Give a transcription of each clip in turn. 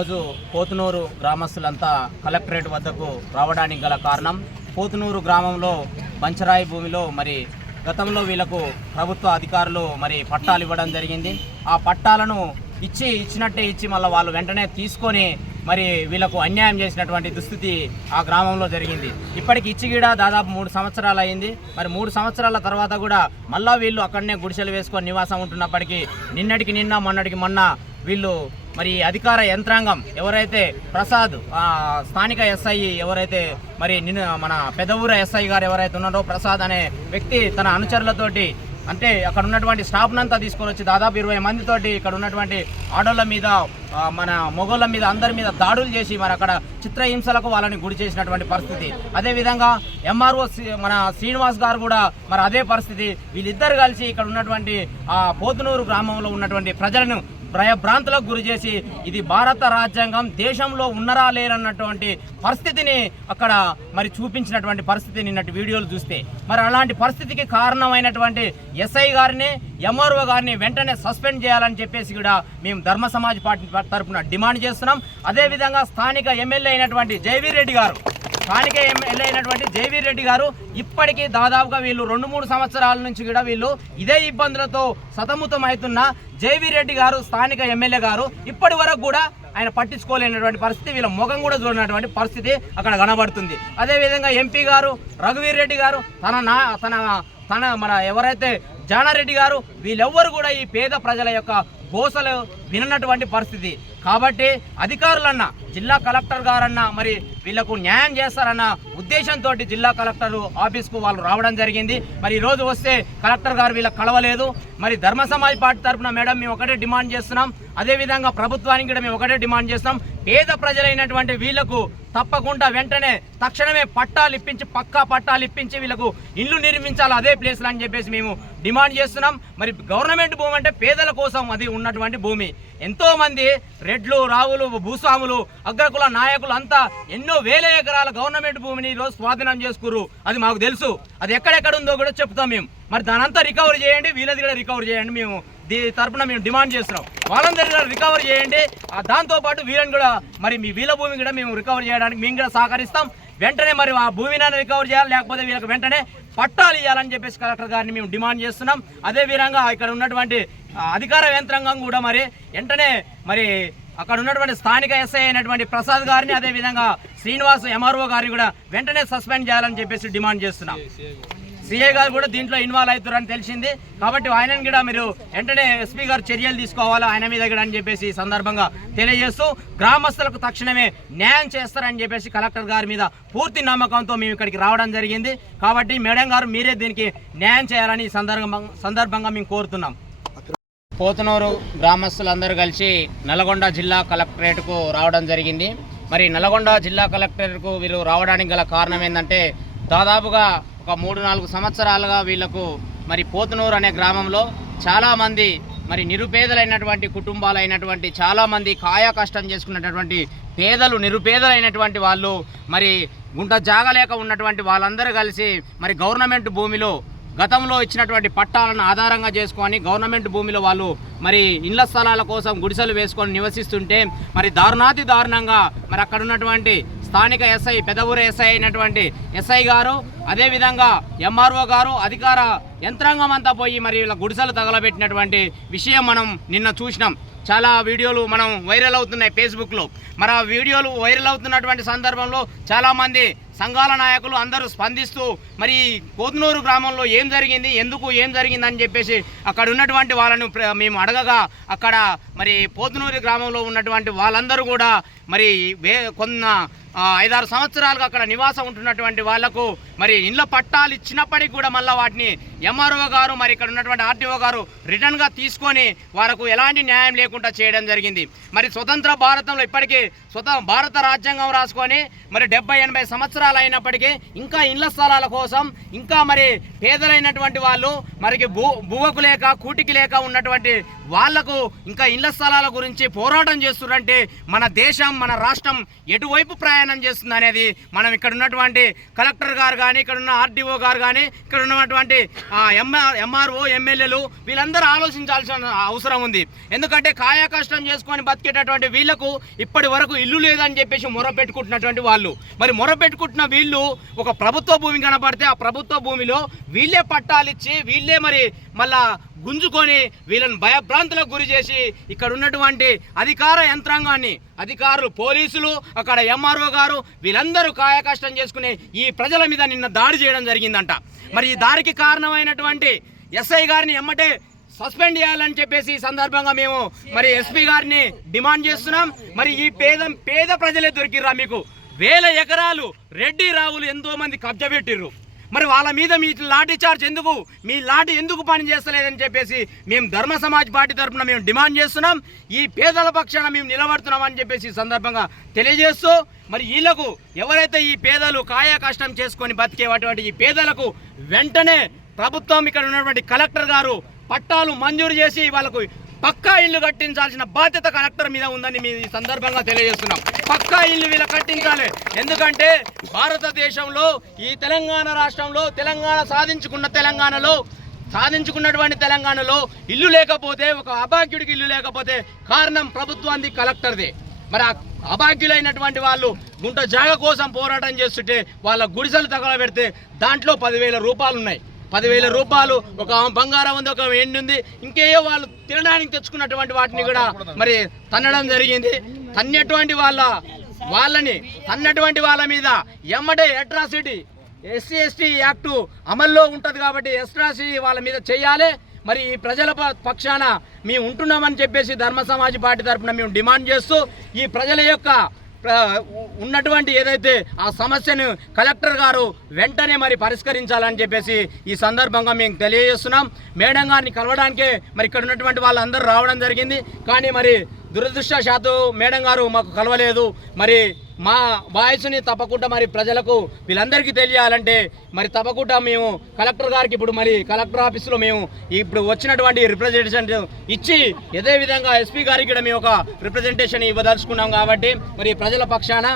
రోజు పోతునూరు గ్రామస్తులంతా కలెక్టరేట్ వద్దకు రావడానికి గల కారణం పోతునూరు గ్రామంలో బంచరాయి భూమిలో మరి గతంలో వీళ్ళకు ప్రభుత్వ అధికారులు మరి పట్టాలు ఇవ్వడం జరిగింది. ఆ పట్టాలను ఇచ్చి ఇచ్చినట్టే ఇచ్చి మళ్ళీ వాళ్ళు వెంటనే తీసుకొని మరి వీళ్ళకు అన్యాయం చేసినటువంటి దుస్థితి ఆ గ్రామంలో జరిగింది. ఇప్పటికి ఇచ్చిగీడ దాదాపు మూడు సంవత్సరాలు అయింది. మరి మూడు సంవత్సరాల తర్వాత కూడా మళ్ళా వీళ్ళు అక్కడనే గుడిసెలు వేసుకొని నివాసం ఉంటున్నప్పటికీ నిన్నటికి నిన్న మొన్నటికి మొన్న వీళ్ళు మరి అధికార యంత్రాంగం ఎవరైతే ప్రసాద్ స్థానిక ఎస్ఐ ఎవరైతే మరి నిన్న మన పెదవూర ఎస్ఐ గారు ఎవరైతే ఉన్నారో ప్రసాద్ అనే వ్యక్తి తన అనుచరులతోటి అంటే అక్కడ ఉన్నటువంటి స్టాఫ్నంతా తీసుకొని వచ్చి దాదాపు ఇరవై మందితోటి ఇక్కడ ఉన్నటువంటి ఆడోళ్ళ మీద మన మొగోళ్ళ మీద అందరి మీద దాడులు చేసి మరి అక్కడ చిత్రహింసలకు వాళ్ళని గురి చేసినటువంటి పరిస్థితి. అదేవిధంగా ఎంఆర్ఓ మన శ్రీనివాస్ గారు కూడా మరి అదే పరిస్థితి. వీళ్ళిద్దరు కలిసి ఇక్కడ ఉన్నటువంటి ఆ పోతునూరు గ్రామంలో ఉన్నటువంటి ప్రజలను భయభ్రాంతులకు గురి చేసి ఇది భారత రాజ్యాంగం దేశంలో ఉన్నరా లేరన్నటువంటి పరిస్థితిని అక్కడ మరి చూపించినటువంటి పరిస్థితి నిన్నటి వీడియోలు చూస్తే. మరి అలాంటి పరిస్థితికి కారణమైనటువంటి ఎస్ఐ గారిని ఎంఆర్ఓ గారిని వెంటనే సస్పెండ్ చేయాలని చెప్పేసి కూడా మేము ధర్మ సమాజ్ పార్టీ తరఫున డిమాండ్ చేస్తున్నాం. అదేవిధంగా స్థానిక ఎమ్మెల్యే అయినటువంటి జైవీర్ రెడ్డి గారు స్థానిక ఎమ్మెల్యే అయినటువంటి జైవీర్ రెడ్డి గారు ఇప్పటికీ దాదాపుగా వీళ్ళు రెండు మూడు సంవత్సరాల నుంచి కూడా వీళ్ళు ఇదే ఇబ్బందులతో సతమతం అవుతున్న జైవీర్ రెడ్డి గారు స్థానిక ఎమ్మెల్యే గారు ఇప్పటి వరకు కూడా ఆయన పట్టించుకోలేనటువంటి పరిస్థితి వీళ్ళ ముఖం కూడా చూడనటువంటి పరిస్థితి అక్కడ కనబడుతుంది. అదేవిధంగా ఎంపీ గారు రఘువీర్ రెడ్డి గారు తన నా తన తన మన ఎవరైతే జానారెడ్డి గారు వీళ్ళెవ్వరు కూడా ఈ పేద ప్రజల యొక్క గోసలు విననటువంటి పరిస్థితి. కాబట్టి అధికారులన్న జిల్లా కలెక్టర్ గారన్న మరి వీళ్ళకు న్యాయం చేస్తారన్న ఉద్దేశంతో జిల్లా కలెక్టర్ ఆఫీస్కు వాళ్ళు రావడం జరిగింది. మరి ఈరోజు రోజు వస్తే కలెక్టర్ గారు వీళ్ళకి కలవలేదు. మరి ధర్మ సమాజ్ పార్టీ తరఫున మేడం మేము ఒకటే డిమాండ్ చేస్తున్నాం. అదేవిధంగా ప్రభుత్వానికి కూడా మేము ఒకటే డిమాండ్ చేస్తున్నాం. పేద ప్రజలైనటువంటి వీళ్ళకు తప్పకుండా వెంటనే తక్షణమే పట్టాలు ఇప్పించి పక్కా పట్టాలు ఇప్పించి వీళ్ళకు ఇల్లు నిర్మించాలి అదే ప్లేస్లో అని చెప్పేసి మేము డిమాండ్ చేస్తున్నాం. మరి గవర్నమెంట్ భూమి అంటే పేదల కోసం అది ఉన్నటువంటి భూమి. ఎంతోమంది రెడ్లు రావులు భూస్వాములు అగ్రకుల నాయకులు అంతా ఎన్నో వేల ఎకరాల గవర్నమెంట్ భూమిని ఈరోజు స్వాధీనం చేసుకుర్రు. అది మాకు తెలుసు. అది ఎక్కడెక్కడ ఉందో కూడా చెప్తాం మేము. మరి దానంతా రికవర్ చేయండి వీళ్ళది కూడా రికవర్ చేయండి మేము. దీని తరపున మేము డిమాండ్ చేస్తున్నాం. వాళ్ళందరూ కూడా రికవర్ చేయండి. దాంతోపాటు వీళ్ళని కూడా మరి మీ వీళ్ళ భూమిని కూడా మేము రికవర్ చేయడానికి మేము కూడా సహకరిస్తాం. వెంటనే మరి ఆ భూమిని రికవర్ చేయాలి లేకపోతే వీళ్ళకి వెంటనే పట్టాలు ఇవ్వాలని చెప్పేసి కలెక్టర్ గారిని మేము డిమాండ్ చేస్తున్నాం. అదే విధంగా ఇక్కడ ఉన్నటువంటి అధికార యంత్రాంగం కూడా మరి వెంటనే మరి అక్కడ ఉన్నటువంటి స్థానిక ఎస్ఐ అయినటువంటి ప్రసాద్ గారిని అదే విధంగా శ్రీనివాస్ ఎంఆర్ఓ గారిని కూడా వెంటనే సస్పెండ్ చేయాలని చెప్పేసి డిమాండ్ చేస్తున్నాం. సిఐ గారు కూడా దీంట్లో ఇన్వాల్వ్ అవుతారని తెలిసింది. కాబట్టి ఆయనను కూడా మీరు వెంటనే ఎస్పీ గారు చర్యలు తీసుకోవాలా? ఆయన మీద కూడా అని చెప్పేసి సందర్భంగా తెలియజేస్తూ గ్రామస్తులకు తక్షణమే న్యాయం చేస్తారని చెప్పేసి కలెక్టర్ గారి మీద పూర్తి నమ్మకంతో మేము ఇక్కడికి రావడం జరిగింది. కాబట్టి మేడం గారు మీరే దీనికి న్యాయం చేయాలని సందర్భంగా సందర్భంగా మేము కోరుతున్నాం. పోతనూరు గ్రామస్తులందరూ కలిసి నల్గొండ జిల్లా కలెక్టరేట్కు రావడం జరిగింది. మరి నల్గొండ జిల్లా కలెక్టరేట్కు వీళ్ళు రావడానికి గల కారణం ఏంటంటే దాదాపుగా ఒక మూడు నాలుగు సంవత్సరాలుగా వీళ్ళకు మరి పోతునూరు అనే గ్రామంలో చాలామంది మరి నిరుపేదలైనటువంటి కుటుంబాలైనటువంటి చాలామంది కాయా కష్టం చేసుకున్నటువంటి పేదలు నిరుపేదలైనటువంటి వాళ్ళు మరి గుంట జాగలేక ఉన్నటువంటి వాళ్ళందరూ కలిసి మరి గవర్నమెంట్ భూమిలో గతంలో ఇచ్చినటువంటి పట్టాలను ఆధారంగా చేసుకొని గవర్నమెంట్ భూమిలో వాళ్ళు మరి ఇళ్ళ స్థలాల కోసం గుడిసెలు వేసుకొని నివసిస్తుంటే మరి దారుణాతి దారుణంగా మరి అక్కడ ఉన్నటువంటి స్థానిక ఎస్ఐ పెదవూరు ఎస్ఐ అయినటువంటి ఎస్ఐ గారు అదేవిధంగా ఎంఆర్ఓ గారు అధికార యంత్రాంగం అంతా పోయి మరి ఇలా గుడిసెలు తగలబెట్టినటువంటి విషయం మనం నిన్న చూసినాం. చాలా వీడియోలు మనం వైరల్ అవుతున్నాయి ఫేస్బుక్లో మరి ఆ వీడియోలు వైరల్ అవుతున్నటువంటి సందర్భంలో చాలామంది సంఘాల నాయకులు అందరూ స్పందిస్తూ మరి కోతునూరు గ్రామంలో ఏం జరిగింది ఎందుకు ఏం జరిగింది అని చెప్పేసి అక్కడ ఉన్నటువంటి వాళ్ళను మేము అడగగా అక్కడ మరి పోతునూరు గ్రామంలో ఉన్నటువంటి వాళ్ళందరూ కూడా మరి వే కొన్న ఐదారు సంవత్సరాలుగా అక్కడ నివాసం ఉంటున్నటువంటి వాళ్ళకు మరి ఇండ్ల పట్టాలు ఇచ్చినప్పటికీ కూడా మళ్ళీ వాటిని ఎంఆర్ఓ గారు మరి ఇక్కడ ఉన్నటువంటి ఆర్టీఓ గారు రిటర్న్గా తీసుకొని వారికి ఎలాంటి న్యాయం లేకుండా చేయడం జరిగింది. మరి స్వతంత్ర భారతంలో ఇప్పటికీ స్వత భారత రాజ్యాంగం రాసుకొని మరి డెబ్బై ఎనభై సంవత్సరాలు సంవత్సరాలు అయినప్పటికీ ఇంకా ఇళ్ళ స్థలాల కోసం ఇంకా మరి పేదలైనటువంటి వాళ్ళు మరికి భూ భూవకు లేక కూటికి లేక ఉన్నటువంటి వాళ్ళకు ఇంకా ఇళ్ళ స్థలాల గురించి పోరాటం చేస్తున్నారంటే మన దేశం మన రాష్ట్రం ఎటువైపు ప్రయాణం చేస్తుంది అనేది మనం ఇక్కడ ఉన్నటువంటి కలెక్టర్ గారు కానీ ఇక్కడ ఉన్న ఆర్డీఓ గారు కానీ ఇక్కడ ఉన్నటువంటి ఎంఆర్ ఎంఆర్ఓ ఎమ్మెల్యేలు వీళ్ళందరూ ఆలోచించాల్సిన అవసరం ఉంది. ఎందుకంటే కాయాకష్టం చేసుకొని బతికేటటువంటి వీళ్ళకు ఇప్పటి వరకు ఇల్లు లేదని చెప్పేసి మొర పెట్టుకుంటున్నటువంటి వాళ్ళు. మరి మొర పెట్టుకుంటున్న వీళ్ళు ఒక ప్రభుత్వ భూమి కనపడితే ఆ ప్రభుత్వ భూమిలో వీళ్ళే పట్టాలిచ్చి వీళ్ళే మరి మళ్ళా గుంజుకొని వీళ్ళని భయభ్రాంతులకు గురి చేసి ఇక్కడ ఉన్నటువంటి అధికార యంత్రాంగాన్ని అధికారులు పోలీసులు అక్కడ ఎంఆర్ఓ గారు వీళ్ళందరూ కాయకష్టం చేసుకుని ఈ ప్రజల మీద నిన్న దాడి చేయడం జరిగిందంట. మరి ఈ దారికి కారణమైనటువంటి ఎస్ఐ గారిని ఎమ్మటే సస్పెండ్ చేయాలని చెప్పేసి ఈ సందర్భంగా మేము మరి ఎస్పీ గారిని డిమాండ్ చేస్తున్నాం. మరి ఈ పేద పేద ప్రజలే దొరికిర్రా మీకు? వేల ఎకరాలు రెడ్డి రావులు ఎంతో మంది కబ్జా పెట్టిర్రు. మరి వాళ్ళ మీద మీ లాఠీ చార్జ్ ఎందుకు? మీ లాఠీ ఎందుకు పని చేస్తలేదని చెప్పేసి మేము ధర్మ సమాజ్ పార్టీ తరఫున మేము డిమాండ్ చేస్తున్నాం. ఈ పేదల పక్షాన మేము నిలబడుతున్నాం అని చెప్పేసి సందర్భంగా తెలియజేస్తూ మరి వీళ్ళకు ఎవరైతే ఈ పేదలు కాయ కష్టం చేసుకొని బతికేటువంటి ఈ పేదలకు వెంటనే ప్రభుత్వం ఇక్కడ ఉన్నటువంటి కలెక్టర్ గారు పట్టాలు మంజూరు చేసి వాళ్ళకు పక్కా ఇల్లు కట్టించాల్సిన బాధ్యత కలెక్టర్ మీద ఉందని మీ ఈ సందర్భంగా తెలియజేస్తున్నాం. పక్కా ఇల్లు వీళ్ళ కట్టించాలి. ఎందుకంటే భారతదేశంలో ఈ తెలంగాణ రాష్ట్రంలో తెలంగాణ సాధించుకున్న తెలంగాణలో సాధించుకున్నటువంటి తెలంగాణలో ఇల్లు లేకపోతే ఒక అభాగ్యుడికి ఇల్లు లేకపోతే కారణం ప్రభుత్వానికి కలెక్టర్దే. మరి అభాగ్యులైనటువంటి వాళ్ళు గుంట జాగ కోసం పోరాటం చేస్తుంటే వాళ్ళ గుడిసెలు తగలబెడితే దాంట్లో పదివేల రూపాయలు ఉన్నాయి పదివేల రూపాయలు ఒక బంగారం ఉంది ఒక ఎండు ఉంది ఇంకేయో వాళ్ళు తినడానికి తెచ్చుకున్నటువంటి వాటిని కూడా మరి తన్నడం జరిగింది. తన్నటువంటి వాళ్ళ వాళ్ళని తన్నటువంటి వాళ్ళ మీద ఎమ్మడే అట్రాసిటీ ఎస్సీ ఎస్టీ యాక్టు అమల్లో ఉంటుంది కాబట్టి ఎస్ట్రాసిటీ వాళ్ళ మీద చేయాలి. మరి ఈ ప్రజల ప- పక్షాన మేము ఉంటున్నామని చెప్పేసి ధర్మ సమాజ్ పార్టీ తరఫున మేము డిమాండ్ చేస్తూ ఈ ప్రజల యొక్క ఉన్నటువంటి ఏదైతే ఆ సమస్యను కలెక్టర్ గారు వెంటనే మరి పరిష్కరించాలని చెప్పేసి ఈ సందర్భంగా మేము తెలియజేస్తున్నాం. మేడం గారిని కలవడానికే మరి ఇక్కడ ఉన్నటువంటి వాళ్ళందరూ రావడం జరిగింది. కానీ మరి దురదృష్టశాత్తు మేడం గారు మాకు కలవలేదు. మరి మా వాయిస్ని తప్పకుండా మరి ప్రజలకు వీళ్ళందరికీ తెలియాలంటే మరి తప్పకుండా మేము కలెక్టర్ గారికి ఇప్పుడు మరి కలెక్టర్ ఆఫీస్లో మేము ఇప్పుడు వచ్చినటువంటి రిప్రజెంటేషన్ ఇచ్చి ఇదే విధంగా ఎస్పీ గారికి కూడా మేము ఒక రిప్రజెంటేషన్ ఇవ్వదలుచుకున్నాం కాబట్టి మరి ప్రజల పక్షాన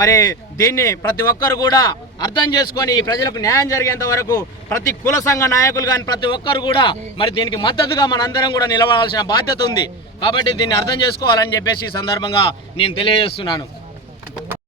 మరి దీన్ని ప్రతి ఒక్కరు కూడా అర్థం చేసుకొని ప్రజలకు న్యాయం జరిగేంత వరకు ప్రతి కుల సంఘ నాయకులు కానీ ప్రతి ఒక్కరు కూడా మరి దీనికి మద్దతుగా మనందరం కూడా నిలబడాల్సిన బాధ్యత ఉంది. కాబట్టి దీన్ని అర్థం చేసుకోవాలని చెప్పేసి ఈ సందర్భంగా నేను తెలియజేస్తున్నాను.